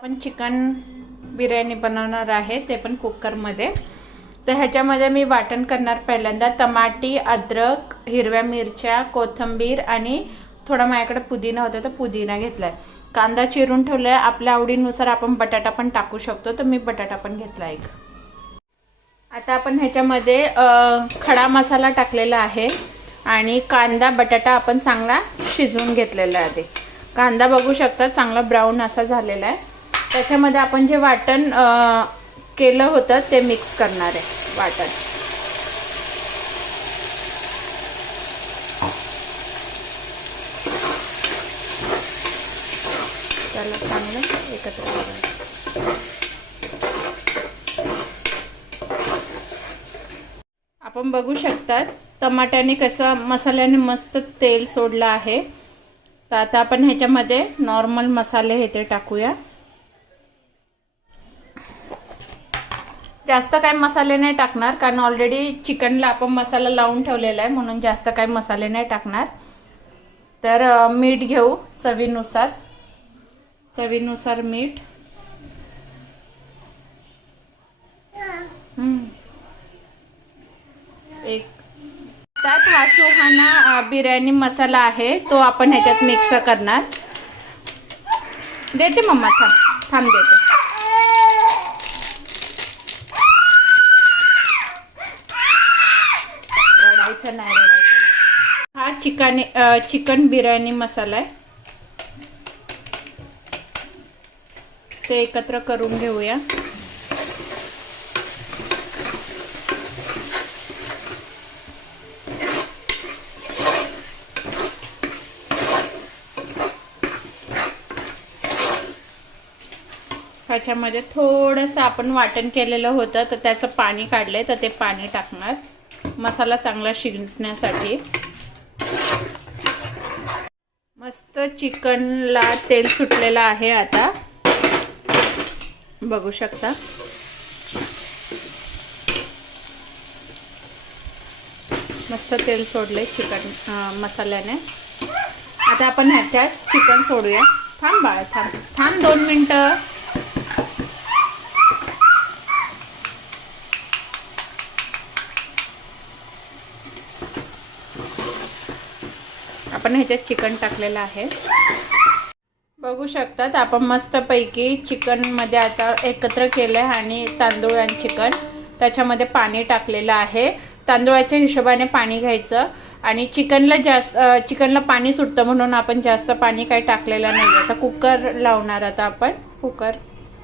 आपण चिकन बिर्याणी बनवणार आहे, ते पण कुकरमध्ये. तर ह्याच्यामध्ये मी वाटण करणार पहिल्यांदा टमाटी, अद्रक, हिरव्या मिरच्या, कोथिंबीर आणि थोडा माझ्याकडे पुदिना होता तर पुदिना घेतलाय. कांदा चिरून ठेवलाय. आपल्या आवडीनुसार आपण बटाटा पण टाकू शकतो, तर मी बटाटा पण घेतला एक. आता आपण ह्याच्यामध्ये खडा मसाला टाकलेला आहे आणि कांदा बटाटा आपण चांगला शिजवून घेतलेला आहे. ते कांदा बघू शकता चांगला ब्राऊन असा झालेला आहे. त्याच्यामध्ये आपण जे वाटण केलं होतं ते मिक्स करणार आहे. वाटण त्याला चांगलं एकत्र करायचं. आपण बघू शकता टमाट्याने कसं मसाल्याने मस्त तेल सोडलं आहे. तर आता आपण ह्याच्यामध्ये नॉर्मल मसाले हे ते टाकूया. जास्त काही मसाले नाही टाकणार, कारण ऑलरेडी चिकनला आपण मसाला लावून ठेवलेला आहे, म्हणून जास्त काही मसाले नाही टाकणार. तर मीठ घेऊ चवीनुसार मीठ. एक त्यात हा सुहाना बिर्याणी मसाला आहे, तो आपण ह्याच्यात मिक्स करणार. देते मम्मा, थांब देते. रडायचं नाही. हा चिकन बिर्याणी मसाला आहे, ते एकत्र करून घेऊया. ह्याच्यामध्ये थोडंसं आपण वाटण केलेलं होतं तर त्याचं पाणी काढलंय, तर ते पाणी टाकणार मसाला चांगला शिजण्यासाठी. मस्त चिकनला तेल सुटलेलं आहे. आता बघू शकता मस्त तेल सोडले चिकन मसाल्याने. आता आपण ह्याच्यात चिकन सोडूया. थांब बाळा, थांब 2 मिनिटं. आपण ह्याच्यात चिकन टाकलेलं आहे. बघू शकतात आपण मस्तपैकी चिकनमध्ये आता एकत्र केलं आहे आणि तांदूळ आणि चिकन त्याच्यामध्ये पाणी टाकलेलं आहे. तांदूळाच्या हिशोबाने पाणी घ्यायचं आणि चिकनला पाणी सुटतं म्हणून आपण जास्त पाणी काही टाकलेलं नाही. आता कुकर लावणार. आता आपण कुकर